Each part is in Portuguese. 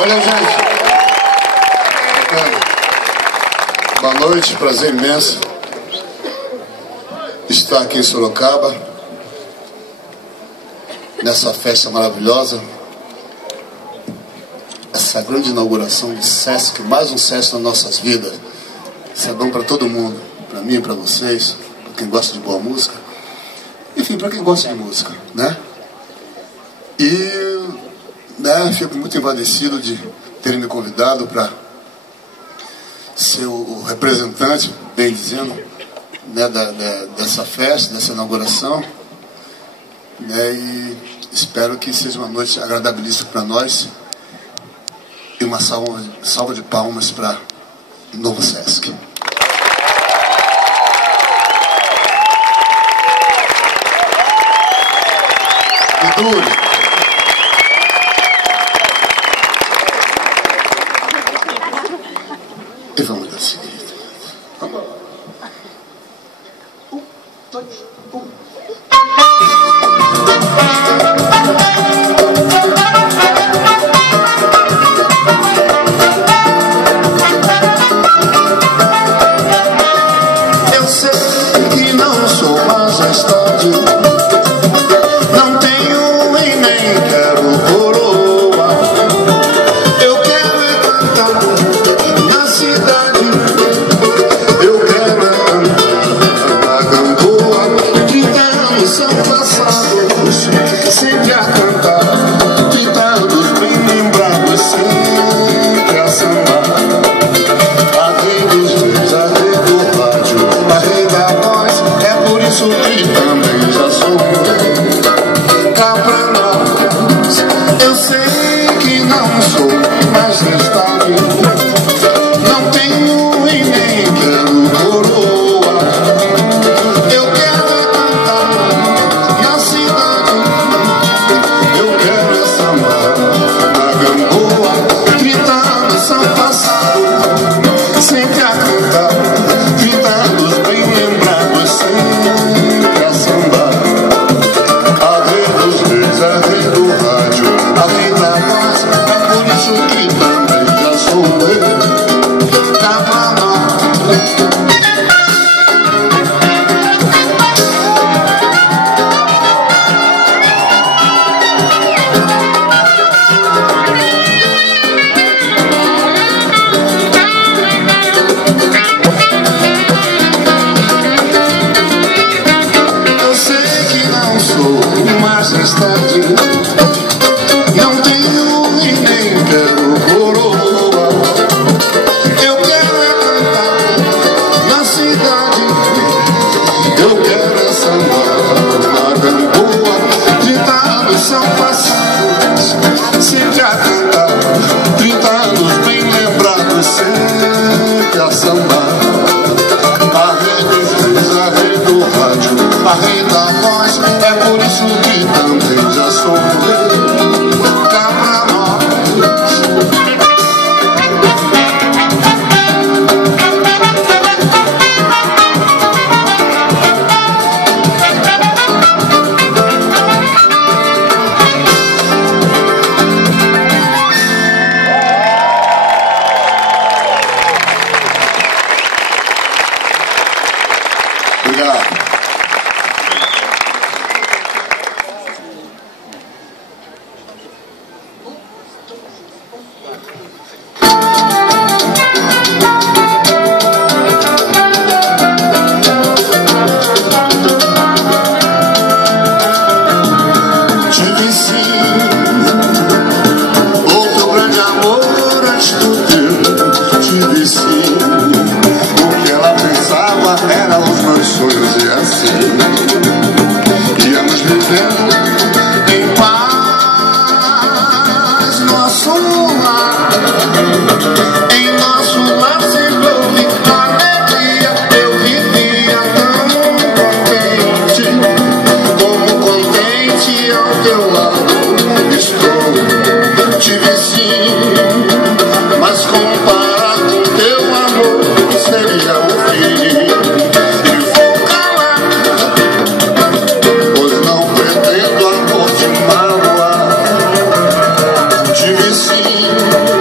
Olha, gente. Boa noite, prazer imenso estar aqui em Sorocaba, nessa festa maravilhosa, essa grande inauguração do Sesc, mais um Sesc nas nossas vidas. Isso é bom para todo mundo, para mim, para vocês, para quem gosta de boa música, enfim, para quem gosta de música, né? E fico muito envadecido de terem me convidado para ser o representante, bem dizendo, né, dessa festa, dessa inauguração, né, e espero que seja uma noite agradabilíssima para nós e uma salva de palmas para o novo Sesc. E dure. E vamos dar seguinte. Vamos. 1, 2, 1. Eu sei que não sou mais a estádio, não tenho e nem quero coroa. Eu quero é cantar na cidade, eu quero é cantar na Gamboa. 30 anos são passados, sempre a cantar, 30 anos bem lembrados, sempre a sambar. A rei dos reis, a rei do rádio, a rei da voz, é por isso que também já sou rei. Cá pra nós, eu sei que não sou mais estável, não tenho e nem quero coroa. Eu quero é cantar na cidade, eu quero é sambar na Gamboa. 30 anos são passados, sempre a cantar, 30 anos bem lembrados, sempre a sambar. A rei dos reis, a rei do rádio, a rei da voz, é por isso que também já sou eu. Cá pra nós. Eu sei que não sou mais estádio, não tenho e nem quero coroa. Eu quero é cantar na cidade, eu quero é sambar na Gamboa. 30 anos são passados, sempre a cantar, 30 anos bem lembrados, sempre a sambar. A rei dos reis, a rei do rádio, a rei da voz, é por isso que também já sou rei. Cá pra nós. Obrigado. Tive sim outro grande amor antes do teu. Tive sim, o que ela pensava eram os meus sonhos e assim íamos vivendo em paz. Nosso lar, em nosso lar sempre houve alegria. Eu vivia tão contente, como contente ao teu lado estou. Tive sim, mas comparado com teu amor seria o fim. E vou calar, pois não pretendo amor te magoar. Tive sim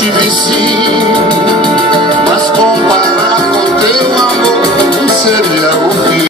te venci.